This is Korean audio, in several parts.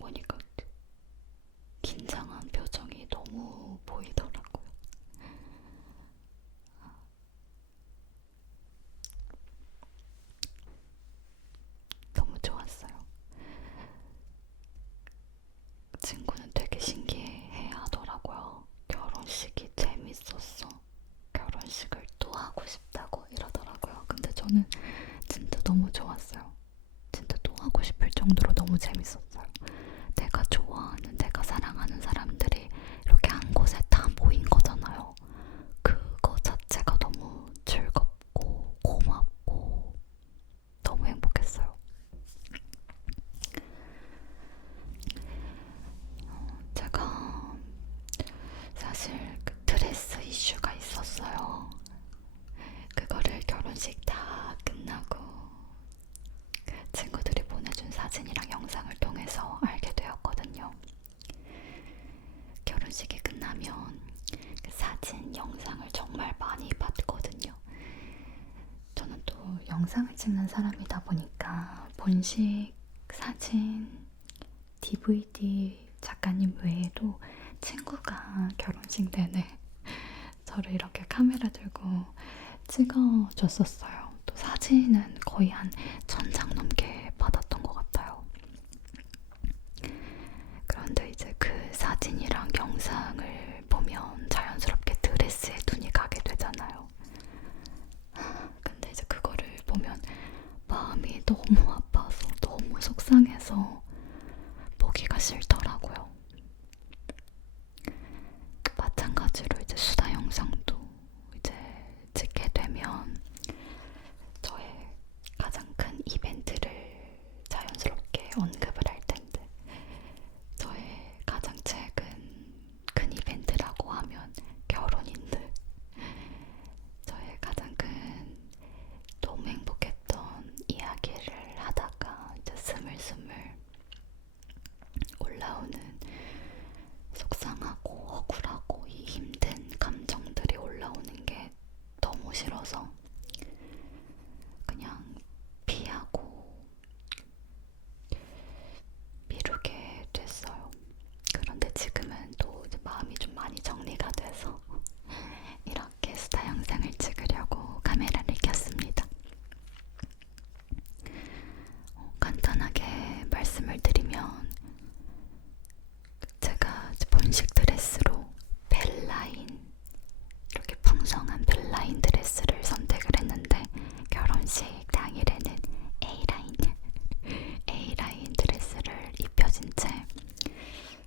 보니까 긴장한 표정이 너무 보이더라고요. 너무 좋았어요. 친구는 되게 신기해 하더라고요. 결혼식이 재밌었어. 결혼식을 또 하고 싶다고 이러더라고요. 근데 저는 진짜 너무 좋았어요. 진짜 또 하고 싶을 정도로 너무 재밌었어요. 내가 좋아하는, 내가 사랑하는 사람들이 이렇게 한 곳에 다 모인 거잖아요. 그거 자체가 너무 즐겁고 고맙고 너무 행복했어요. 제가 사실 그 드레스 이슈가 있었어요. 그거를 결혼식 다 끝나고 그 친구들이 보내준 사진이랑 영상을 통해서 알게 되었거든요. 결혼식이 끝나면 그 사진, 영상을 정말 많이 봤거든요. 저는 또 영상을 찍는 사람이다 보니까 본식, 사진, DVD 작가님 외에도 친구가 결혼식 내내 저를 이렇게 카메라 들고 찍어줬었어요. 또 사진은 거의 한 1000장 넘게 받았던 것 같아요. 그런데 이제 그 사진이랑 영상을 보면 자연스럽게 드레스에 눈이 가게 되잖아요. 근데 이제 그거를 보면 마음이 너무 아파서 너무 속상해서 보기가 싫더라고요. 마찬가지로 이제 수다 영상도 이제 찍게 되면 저의 가장 큰 이벤트를 자연스럽게 언급을 할 텐데, 저의 가장 최근 큰 이벤트라고 하면 결혼인데, 저의 가장 큰 너무 행복했던 이야기를 하다가 이제 스물스물 올라오는 속상하고 억울하고 이 힘든 감정들이 올라오는 게 너무 싫어서 그냥 피하고 미루게 됐어요. 그런데 지금은 또 이제 마음이 좀 많이 정리가 돼서 이렇게 스타 영상을 찍으려고 카메라를 켰습니다. 간단하게 말씀을 드리면 제가 본식 드레스로 벨라인, 이렇게 풍성한 벨라인 드레스를 선택을 했는데 결혼식 당일에는 A라인, A라인 드레스를 입혀진 채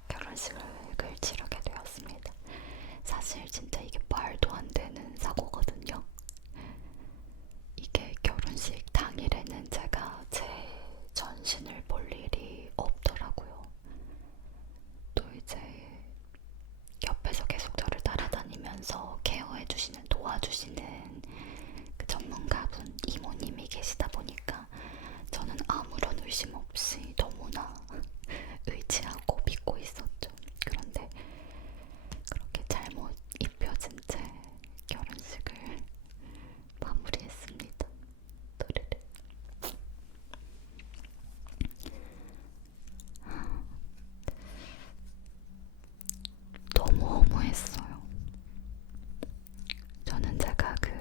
결혼식을 치르게 되었습니다. 사실 진짜 이게 말도 안 되는 사고거든요. 이게 결혼식 당일에는 제가 제 전신을 볼 일이 없더라고요. 또 이제 옆에서 계속 저를 따라다니면서 케어해주시는, 도와주시는 그 전문가분, 이모님이 계시다 보니까 저는 아무런 의심 없이 너무나 의지하고 믿고 있었죠. 그런데 그렇게 잘못 입혀진 채 결혼식을 마무리했습니다. 또르르. 너무 허무했어요. 저는 제가 그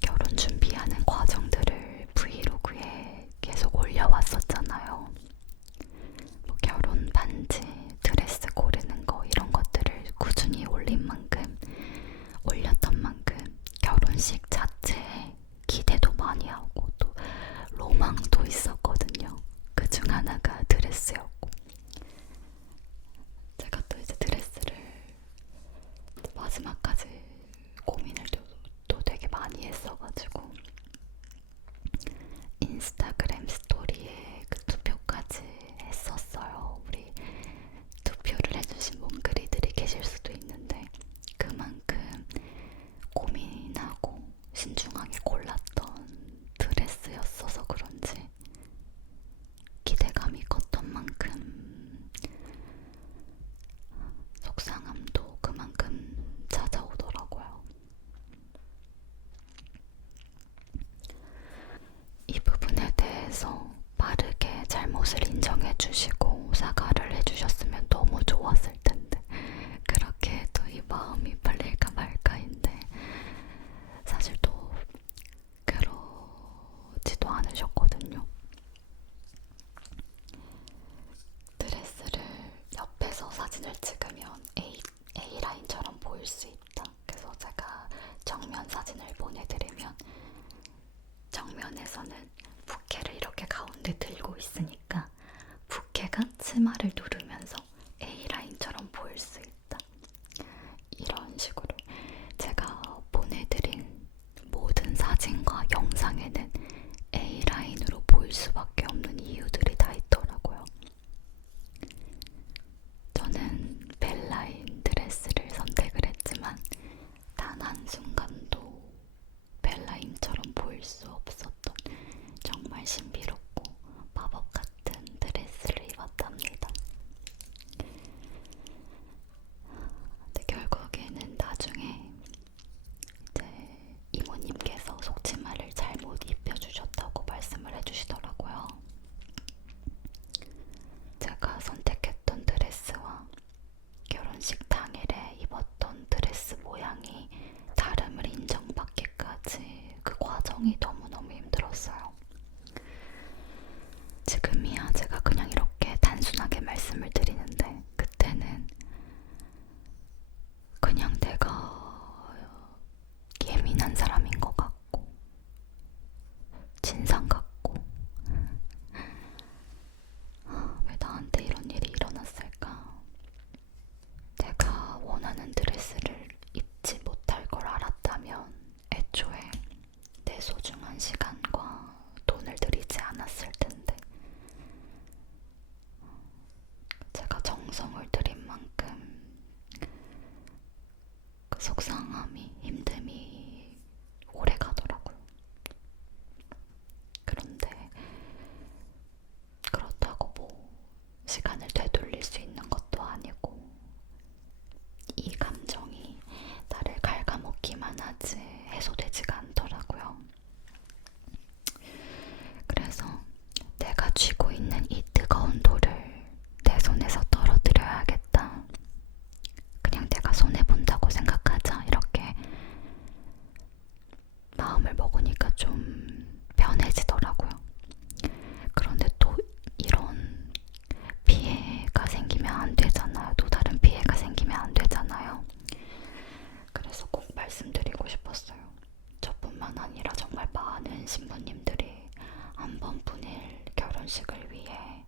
결혼 준비하는 과정들을 브이로그에 계속 올려왔었잖아요. 뭐 결혼 반지, 드레스 고르는 거 이런 것들을 꾸준히 올린 만큼, 올렸던 만큼 결혼식 자체에 기대도 많이 하고 또 로망도 있었거든요. 그 중 하나가 드레스였고, 제가 또 이제 드레스를 마지막까지 고민을 또 되게 많이 했어가지고 인스타그램 스토리에 그 투표까지 했었어요. 우리 투표를 해주신 몽글이들이 계실 수도 있는데 그만큼 고민하고 신중하게 골랐던 드레스였어서 그런지 기대감이 컸던 만큼 잘못을 인정해 주시고 사과를 해주셨으면 너무 좋았을 텐데 그렇게 해도 이 마음이 풀릴까 말까인데 사실 또 그러지도 않으셨거든요. 드레스를 옆에서 사진을 찍으면 A라인처럼 보일 수 있다. 그래서 제가 정면 사진을 보내드리면 정면에서는 부케를 이렇게 가운데 들고 있으니까 부케가 치마를 누르면서 A라인처럼 보일 수 있다. 이런 식으로 제가 보내드린 모든 사진과 영상에는 A라인으로 보일 수밖에 없는 이유들이 다 있더라고요. 저는 벨라인 드레스를 선택을 했지만 단 한순간도 벨라인처럼 보일 수 없었던 정말 신비롭고 마법 같은 드레스를 입었답니다. 근데 결국에는 나중에 이제 이모님께서 속치마를 잘못 입혀주셨다고 말씀을 해주시더라고요. 제가 선택했던 드레스와 결혼식 당일에 입었던 드레스 모양이 다름을 인정받기까지 그 과정이 너무너무 힘들었어요. 지금이야 제가 그냥 이렇게 단순하게 말씀을 드리는데 그때는 그냥 내가 예민한 사람인 것 같고 진상 같고 왜 나한테 이런 일이 일어났을까? 내가 원하는 드레스를 입지 못할 걸 알았다면 애초에 내 소중한 시간과 돈을 들이지 않았을 텐데 제가 정성을 들인 만큼 그 속상함이, 힘듦이 오래 가더라고요. 그런데 그렇다고 뭐 시간을 되돌릴 수 있는 것도 아니고 이 감정이 나를 갉아먹기만 하지 해소되지가 않더라고요. 그래서 내가 쥐고 있는 이 뜨거운 돌을 내 손에서 떨어뜨려야겠다. 그냥 내가 손해본다고 생각하자. 이렇게 마음을 먹으니까 좀 편해지더라고요. 그런데 또 이런 피해가 생기면 안 되잖아요. 또 다른 피해가 생기면 안 되잖아요. 그래서 꼭 말씀드리고 싶었어요. 저뿐만 아니라 정말 많은 신부님들이 한 번뿐일 결혼식을 위해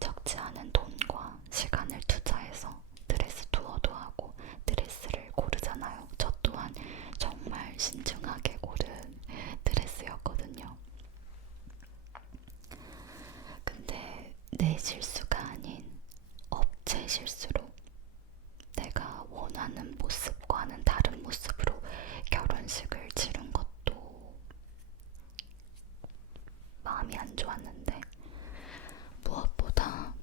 적지 않은 돈과 시간을 투자해서 드레스 투어도 하고 드레스를 고르잖아요. 저 또한 정말 신중하게 고른 드레스였거든요. 근데 내 실수가 아닌 업체 실수로 내가 원하는 모습과는 다른 모습으로 결혼식을 치른 것도 마음이 안 좋았는데 무엇보다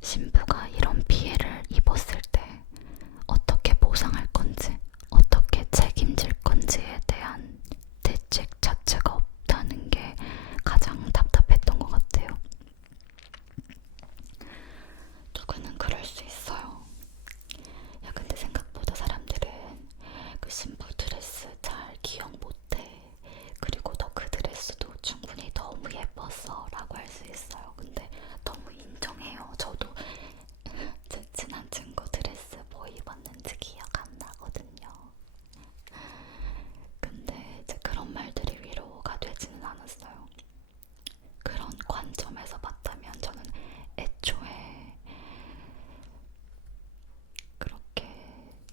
신부가 이런 피해를 입었을 때 어떻게 보상할 건지 어떻게 책임질 건지에 대한 대책 자체가 없다는 게 가장 답답했던 것 같아요. 누구는 그럴 수 있어요. 야 근데 생각보다 사람들은 그 신부 드레스 잘 기억 못해. 그리고 너 그 드레스도 충분히 너무 예뻤어 라고 할 수 있어요. 근데 너무 인정해요. 저도 제 친한 친구 드레스 뭐 입었는지 기억 안 나거든요. 근데 이제 그런 말들이 위로가 되지는 않았어요. 그런 관점에서 봤다면 저는 애초에 그렇게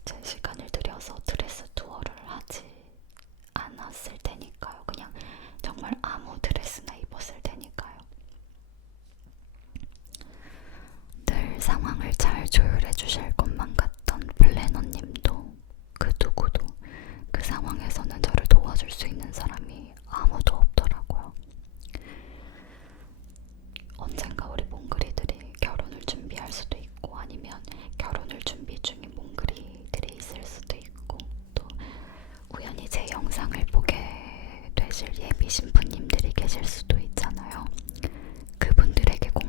제 시간을 들여서 드레스 투어를 하지 않았을 테니까요. 그냥 정말 아무 드레스나 입었을 테니까요. 늘 상황을 잘 조율해 주실 것만 같던 플래너님도 그 누구도 그 상황에서는 저를 도와줄 수 있는 사람이 아무도 없더라고요. 언젠가 우리 몽글이들이 결혼을 준비할 수도 있고 아니면 결혼을 준비 중인 몽글이들이 있을 수도 있고 또 우연히 제 영상을 보게 되실 예비 신부님들이 계실 수도 있잖아요. 그분들에게 꼭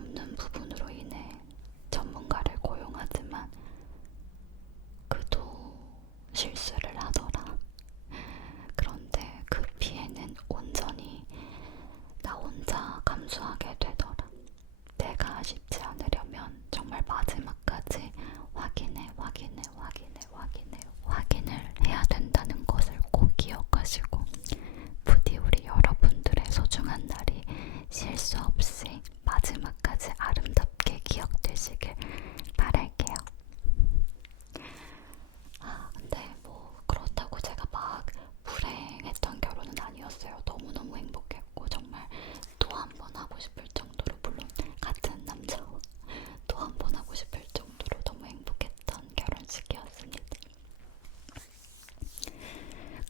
없는 부분으로 인해 전문가를 고용하지만 그도 실수를 하더라. 그런데 그 피해는 온전히 나 혼자 감수하게 되더라. 내가 아쉽지 않으려면 정말 마지막까지 확인을 해야 된다는 것을 꼭 기억하시고 부디 우리 여러분들의 소중한 날이 실수 없이 마지막까지 아름답게 기억되시길 바랄게요. 근데 뭐 그렇다고 제가 막 불행했던 결혼은 아니었어요. 너무너무 행복했고 정말 또 한 번 하고 싶을 정도로, 물론 같은 남자와 또 한 번 하고 싶을 정도로 너무 행복했던 결혼식이었습니다.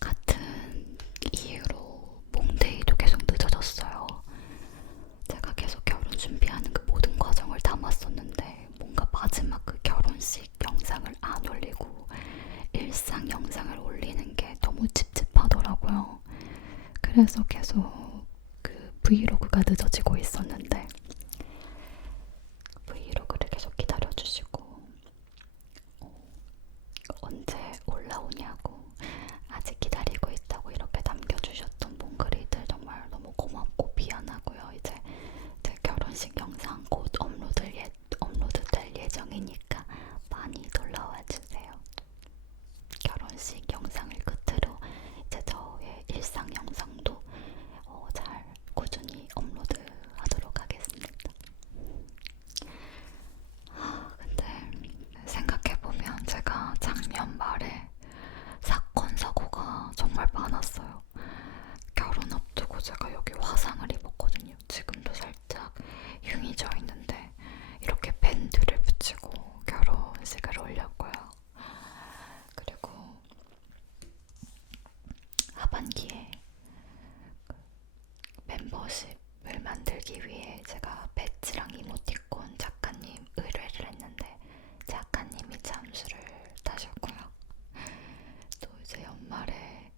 같은 이유로 몽데이도 계속 늦어졌어요. 제가 계속 결혼 준비하는 그 모든 과정을 담았었는데 뭔가 마지막 그 결혼식 영상을 안 올리고 일상 영상을 올리는 게 너무 찝찝하더라고요. 그래서 계속 그 브이로그가 늦어지고 있었는데 브이로그를 계속 기다려주시고 언제 올라오냐고 아직 기다리고 있다고 이렇게 남겨주셨던 몽글이들 정말 너무 고맙고 미안하고요. 이제 제 결혼식 영상 곧 업로드될 예정이니까 많이 놀러와주세요. 결혼식 영상을 끝으로 이제 저의 일상 영상도 잘 꾸준히 업로드하도록 하겠습니다. 근데 생각해보면 제가 작년 말에 사건, 사고가 정말 많았어요. 결혼 앞두고 제가 여기 화상을 입었거든요. 지금도 살짝 흉이 져 있는데 이렇게 밴드를 붙이고 결혼식을 올렸고요. 그리고 하반기에 멤버십을 만들기 위해 제가 배지랑 이모티콘 작가님 의뢰를 했는데 작가님이 잠수를 타셨고요. 또 이제 연말에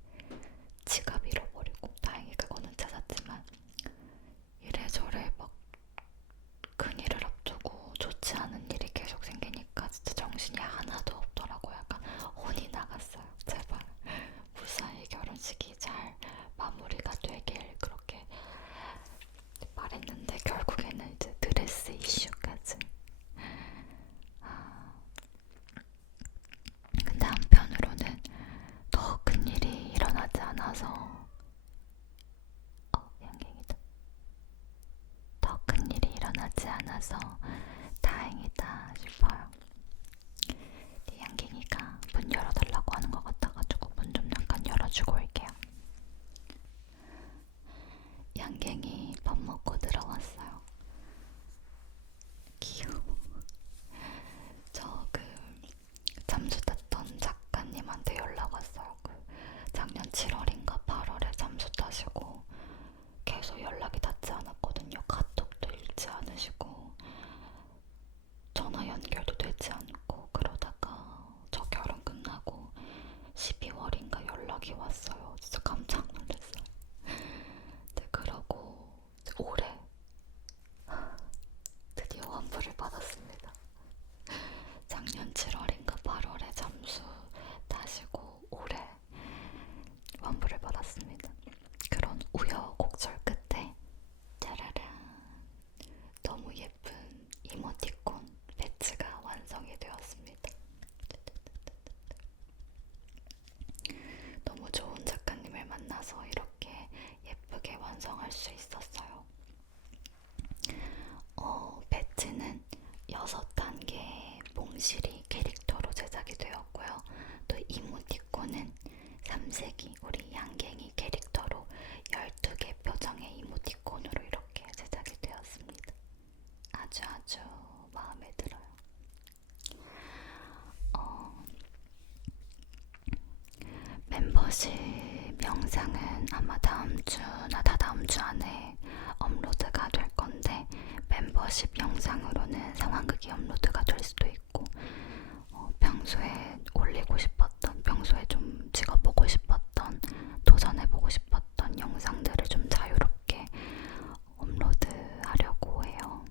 지갑 잃어버리고 다행히 그거는 찾았지만 이래저래 막 큰일을 앞두고 좋지 않은 일이 계속 생기니까 진짜 정신이 하나도 없더라고요. 약간 혼이 나갔어요. 제발 무사히 결혼식이 잘 마무리가 되길 그렇게 말했는데 결국에는 이제 드레스 이슈까지. 근데 한편으로는 더 큰 일이 일어나지 않아서 양갱이다. 더 큰 일이 일어나지 않아서 다행이다 싶어요. 양갱이가 문 열어달라고 하는 것 같아가지고 문 좀 잠깐 열어주고 올게요. 양갱이 밥 먹고 들어왔어요. 귀여워. 저 잠수 탔던 작가님한테 연락 왔어요. 작년 7월인가 8월에 잠수 타시고 계속 연락이 닿지 않았거든요. 카톡도 읽지 않으시고 전화 연결도 되지 않고 그러다가 저 결혼 끝나고 12월인가 연락이 왔어요. 진짜 깜짝 놀랐어요. 네, 그러고 올해 드디어 환불을 받았습니다. 작년 7월인가 8월에 잠수 타시고 올해 환불을 받았습니다. 그런 우여곡절 끝에 짜라란 너무 예쁜 이모티콘 배지가 완성이 되었습니다. 너무 좋은 작가님을 만나서 이렇게 예쁘게 완성할 수 있었어요. 배지는 6단계 몽실이 캐릭터로 제작이 되었고요. 또 이모티콘은 3색이 우리 양갱이 캐릭터로 12개 표정의 이모티콘으로 이렇게 제작이 되었습니다. 아주 마음에 들어요. 멤버십 영상은 아마 다음주나 다다음주 안에 업로드가 될 건데 멤버십 영상으로는 상황극이 업로드가 될 수도 있고 평소에 올리고 싶었던, 평소에 좀 찍어보고 싶었던, 도전해보고 싶었던 영상들을 좀 자유롭게 업로드하려고 해요.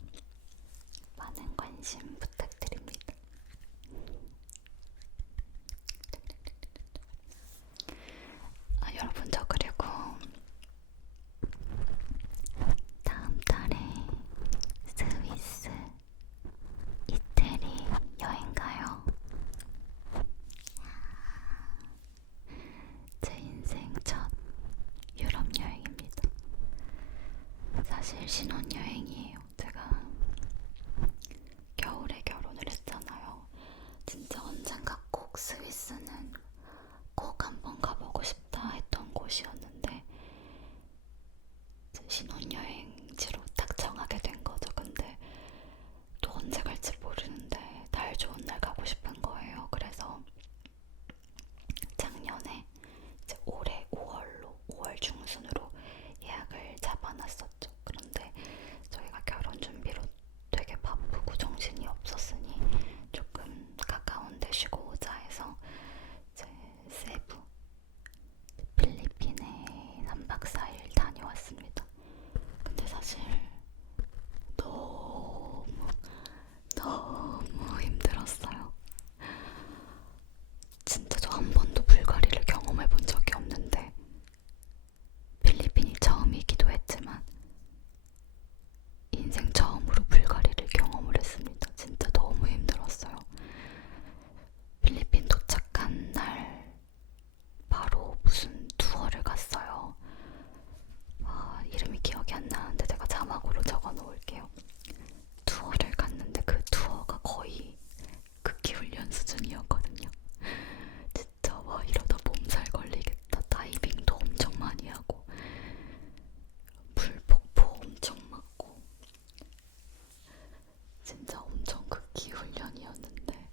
진짜 엄청 극기 훈련이었는데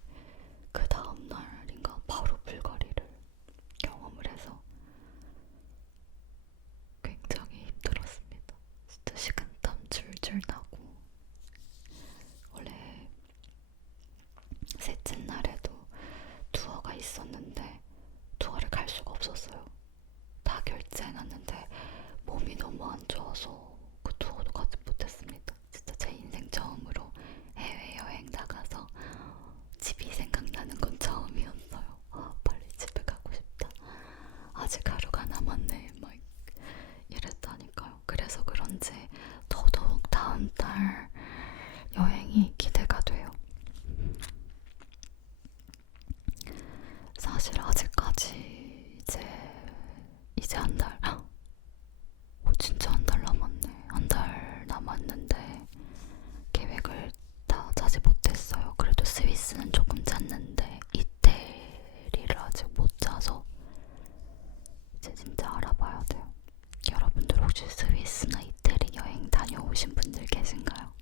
그 다음 날인가 바로 불가리를 경험을 해서 굉장히 힘들었습니다. 진짜 식은땀 줄줄 나고 원래 셋째 날에도 투어가 있었는데 투어를 갈 수가 없었어요. 다 결제해놨는데 몸이 너무 안 좋아서 그 투어도 가지 못했습니다. 진짜 제 인생 처음으로 해외여행 나가서 집이 생각나는 건 처음이었어요. 빨리 집에 가고 싶다. 아직 하루가 남았네. 막 이랬다니까요. 그래서 그런지 더더욱 다음 달 여행이 기대가 돼요. 사실 아직까지 이제 한 달, 진짜 한 달 남았네. 한 달 남았는데 계획을 다 짜지 못했어요. 그래도 스위스는 조금 짰는데 이태리를 아직 못 짜서 이제 진짜 알아봐야 돼요. 여러분들 혹시 스위스나 이태리 여행 다녀오신 분들 계신가요?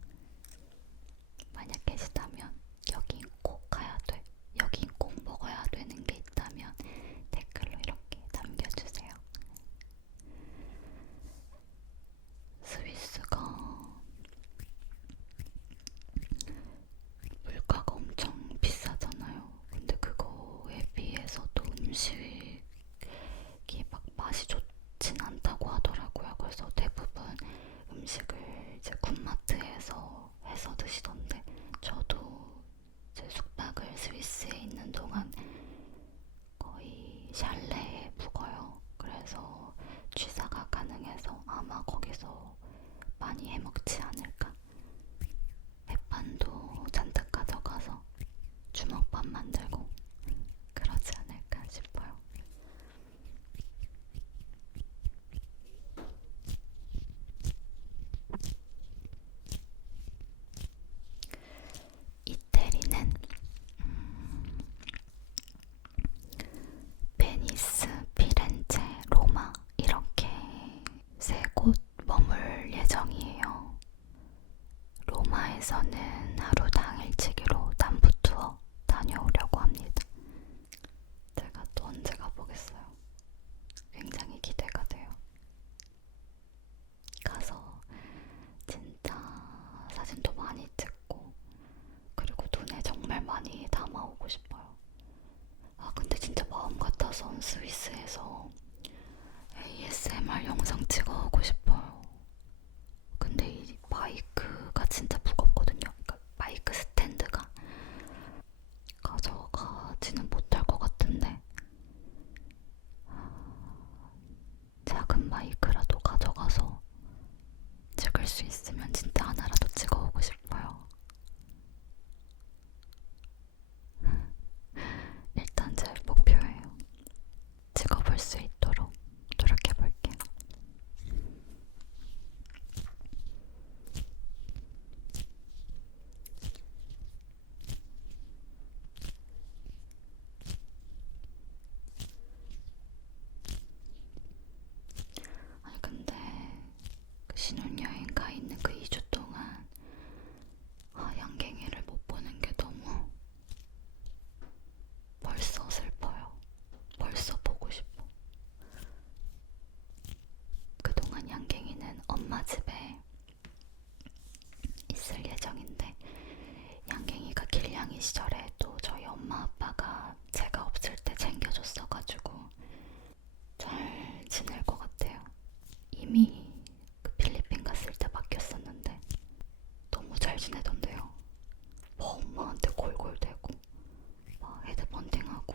만약 계시다면 여긴 꼭 가야 돼. 여긴 꼭 먹어야 되는 게 있다면 댓글로 이렇게 남겨주세요. 스위스가 물가가 엄청 비싸잖아요. 근데 그거에 비해서도 음식이 막 맛이 좋진 않다고 하더라고요. 그래서 대부분 음식을 이제 굿마트에서 해서 드시던데 저도 제 숙박을 스위스에 있는 동안 거의 샬레에 묵어요. 그래서 취사가 가능해서 아마 거기서 많이 해먹지 않을까. 햇반도 잔뜩 가져가서 주먹밥 만들고 그러지 않을까 싶어요. 이태리는 베니스, 피렌체, 로마 이렇게 세 곳 머물 예정이에요. 로마에서는 하루 당일치기로 남부 투어 다녀오려고 합니다. 제가 또 언제 가보겠어요. 굉장히 기대가 돼요. 가서 진짜 사진도 많이 찍고 그리고 눈에 정말 많이 담아오고 싶어요. 근데 진짜 마음 같아선 스위스에서 ASMR 영상 찍어오고 싶어요. 근데 이 마이크가 진짜 무겁거든요. 그러니까 마이크 스탠드가 가져가지는 못할 것 같은데 작은 마이크라도 가져가서 찍을 수 있으면 진짜 하나라도 찍어오고 싶어요. 일단 제 목표예요. 찍어볼 수 있도록 노력해볼게요. 아니 근데 그 신혼여행 가 있는 그 2주 동안 양갱이를 못 보는 게 너무 벌써 슬퍼요. 벌써 보고 싶어. 그동안 양갱이는 엄마 집에 있을 예정인데 양갱이가 길냥이 시절에도 저희 엄마 아빠가 제가 없을 때 챙겨줬어가지고 잘 지낼 것 같아요. 이미 그 필리핀 갔을 때 바뀌었었는데 너무 잘 지내던데요. 뭐 엄마한테 골골대고 막 헤드번팅하고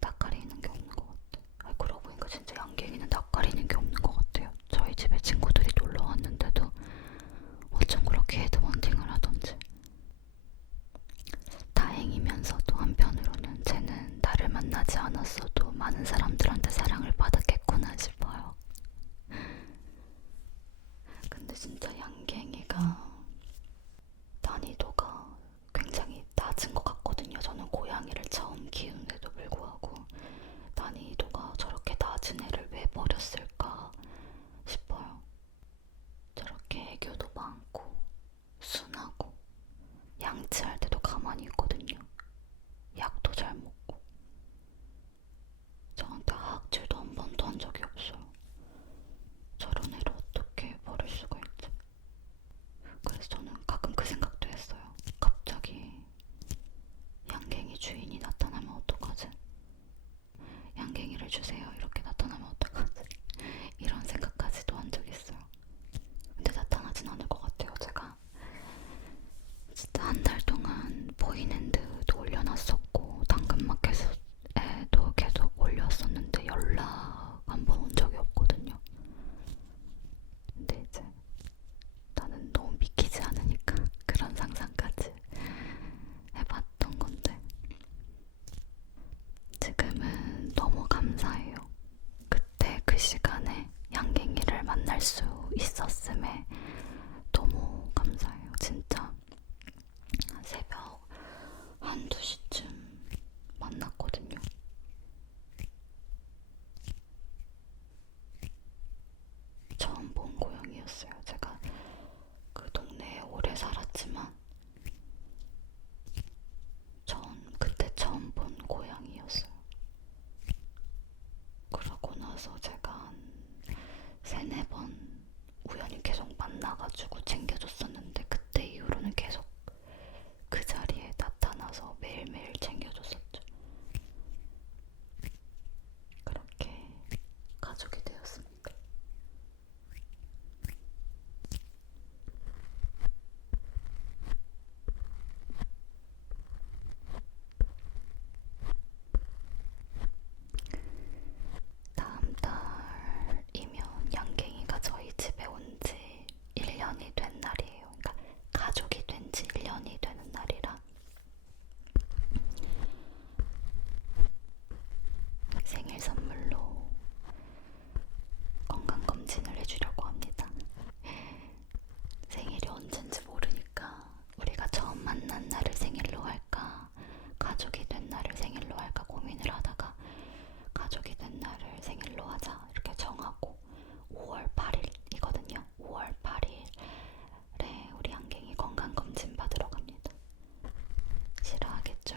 낯가리는 게 없는 것 같아. 그러고 보니까 진짜 양갱이는 낯가리는 게 없는 것 같아요. 저희 집에 친구들이 놀러 왔는데도 어쩜 그렇게 헤드번팅을 하던지. 양치할 때도 가만히 있거든요. 약도 잘 먹고. 저한테 하악질도 한 번도 한 적이 없어요. 저런 애를 어떻게 버릴 수가 있지? 그래서 저는 가끔 그 생각도 했어요. 갑자기 양갱이 주인이 나타나면 어떡하지? 양갱이를 주세요. 이렇게 나타나면 어떡하지? 이런 생각까지도 한 적이 있어요. 근데 나타나진 않을 것 같아요, 제가. 진짜 한 달 동안 보이는드도 올려놨었고 당근마켓에도 계속 올렸었는데 연락 한 번 온 적이 없거든요. 근데 이제 나는 너무 믿기지 않으니까 그런 상상까지 해봤던 건데 지금은 너무 감사해요. 그때 그 시간에 양갱이를 만날 수 있었음에 너무 감사해요. 진짜 새벽 1~2시쯤 만났거든요. 처음 본 고양이였어요. 제가 그 동네에 오래 살았지만 그때 처음 본 고양이였어요. 그러고 나서 제가 한 3~4번 우연히 계속 만나가지고 챙겨줬었는데 그때 이후로는 계속 그 자리에 나타나서 매일매일 챙겨줬었죠. 그렇게 가족이 되었습니다. 다음 달이면 양갱이가 저희 집에 온 지 1년이 된 날이에요. 그러니까 가족이 된 지 1년이 되는 날이라 생일 선물로 건강검진을 해주려고 합니다. 생일이 언젠지 모르니까 우리가 처음 만난 날을 생일로 할까 가족이 된 날을 생일로 할까 고민을 하다가 가족이 된 날을 생일로 하자 이렇게 정하고 5월 8일이거든요. 5월 8일에 우리 양갱이 건강검진 받으러 갑니다. 싫어하겠죠?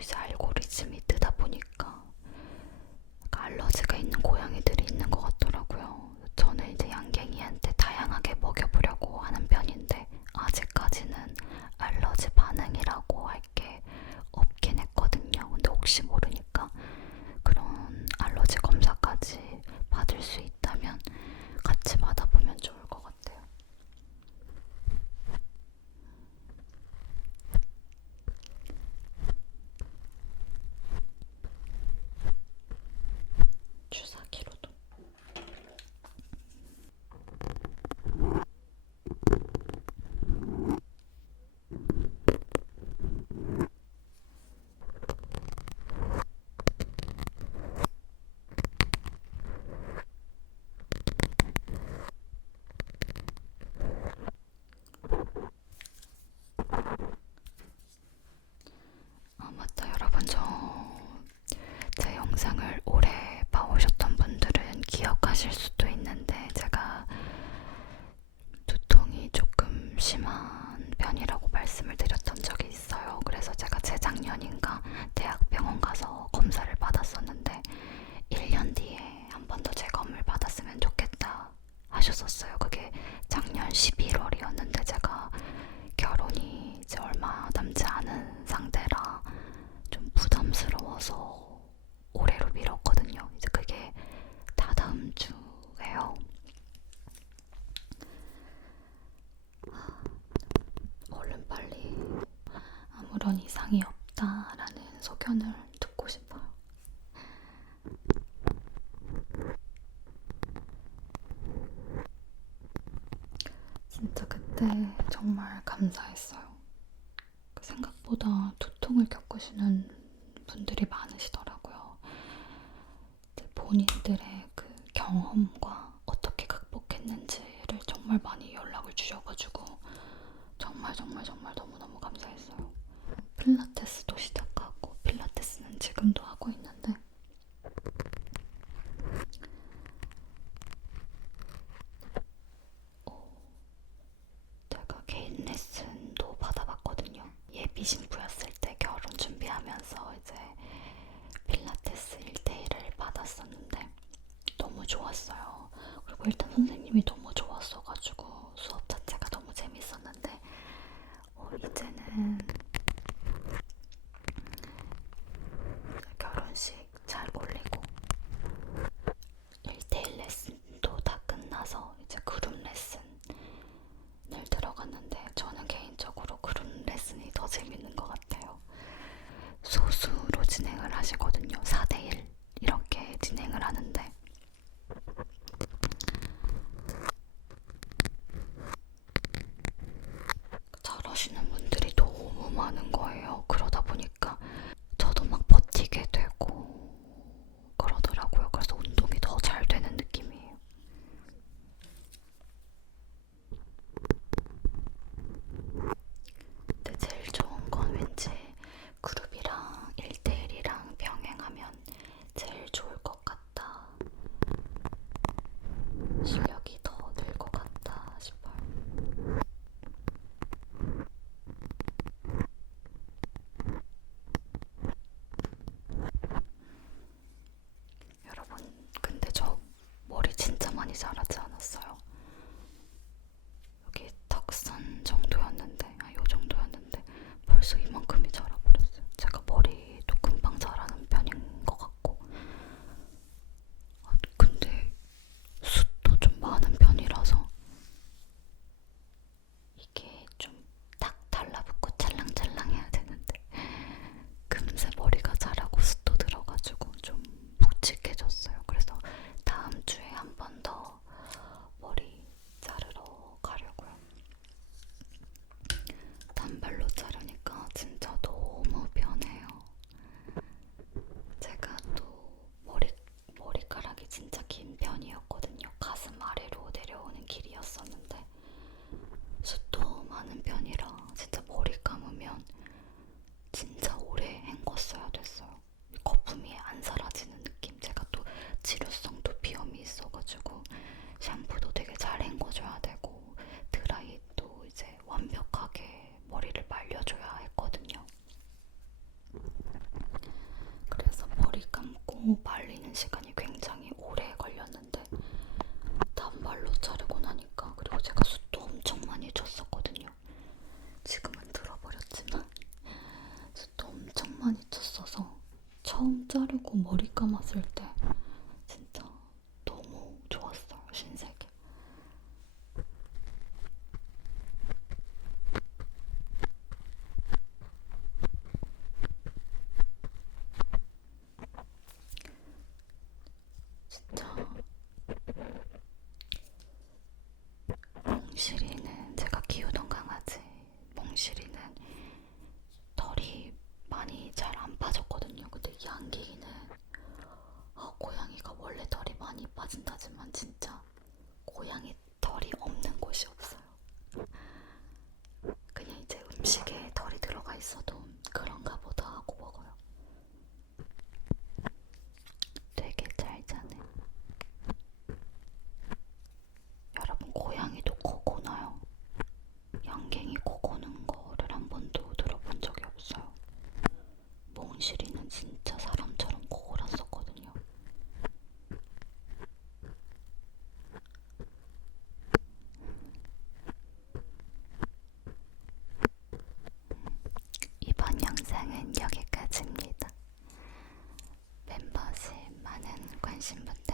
이제 알고리즘이 뜨다 보니까 알러지가 있는 고양이들이 있는 것 같더라고요. 저는 이제 양갱이한테 다양하게 먹여보려고 하는 편인데 아직까지는 알러지 반응이라고 할 게 없긴 했거든요. 근데 혹시 모르니까 그런 알러지 검사까지 받을 수 있다면 같이 받아보면 좋을 것 같아요. 주사기로도. 아 맞다 여러분, 제 영상을 오래 봐오셨던 분들은 기억하실 수도 있는데 제가 두통이 조금 심한 편이라고 말씀을 드렸던 적이 있어요. 그래서 제가 재작년인가 대학병원 가서 검사를 받았었는데 1년 뒤에 한 번 더 재검을 받았으면 좋겠다 하셨었어요. 그게 작년 11월이었는데 제가 결혼이 이제 얼마 남지 않은 상태라 좀 부담스러워서 올해로 미뤘거든요. 이제 그게 다다음 주예요. 얼른 빨리 아무런 이상이 없다라는 소견을 듣고 싶어요. 진짜 그때 정말 감사했어요. 생각보다 두통을 겪으시는 분들이 많으시더라고요. 본인들의 그 경험과 어떻게 극복했는지를 정말 많이 연락을 주셔가지고 정말 너무너무 감사했어요. 필라테스도 시작하고 필라테스는 지금도 하고 있는데 좋았어요. 그리고 일단 선생님이 너무 좋았어가지고 수업 자체가 너무 재밌었는데 이제는 결혼식 잘 올리고 1대1 레슨도 다 끝나서 이제 그룹 레슨을 들어갔는데 저는 개인적으로 그룹 레슨이 더 재밌는 것 같아요. 소수로 진행을 하시거든요. 4대1 이렇게 진행을 하는데 잘하시는 분들이 너무 많은 거예요. 그러다 보니까 저도 막 버티게 되고 그러더라고요. 그래서 운동이 더 잘 되는 느낌이에요. 근데 제일 좋은 건 왠지 그룹이랑 1대1이랑 병행하면 제일 좋을 것 같다. 실력이 더 늘 것 같다 싶어요. 여러분, 근데 저 머리 진짜 많이 자라지 않았어요? 여기 턱선 정도였는데, 요 정도였는데 벌써 이만큼이 자라버렸어요. 제가 머리도 금방 자라는 편인 것 같고 근데 숱도 좀 많은 편이라서 이게 좀 딱 달라붙고 찰랑찰랑해야 되는데 금세 머리가 자라고 숱도 들어가지고 좀 묵직해졌어요. 그래서 다음 주에 한 번 더 머리 자르러 가려고요. 단발로 자르니까 진짜 너무 편해요. 제가 또 머리카락이 진짜 긴 편이었거든요. 가슴 아래로 내려오는 길이었었는데 숱도 많은 편이라 진짜 머리 감으면 진짜 오래 헹궜어야 됐어요. 거품이 안 사라지는 느낌. 제가 또 치료성 두피염이 있어가지고 샴푸도 되게 잘 헹궈줘야 되고 드라이도 이제 완벽하게 머리를 말려줘야 했거든요. 그래서 머리 감고 말리는 시간이 굉장히 오래 걸렸는데 단발로 자르고 나니까 그리고 제가 숱도 엄청 많이 쳤었거든요. 지금은 들어버렸지만 숱도 엄청 많이 쳤어서 처음 자르고 머리 감았을 때 진짜 너무 좋았어요. 신세계. 진짜 몽실이는 제가 키우던 강아지 몽실이는 털이 많이 잘 안 빠졌거든요. 근데 양갱이는 고양이가 원래 털이 많이 빠진다지만 진짜 고양이 털이 없는 곳이 없어요. 그냥 이제 음식에 털이 들어가 있어도 그런가 보다 하고 먹어요. 되게 잘 자네. 여러분, 고양이도 코 고나요? 양갱이 코 고는 거를 한 번도 들어본 적이 없어요. 몽실이는 진짜 사람처럼 코 골았었거든요. 이번 영상은 여기까지입니다. 멤버십 많은 관심 부탁드립니다.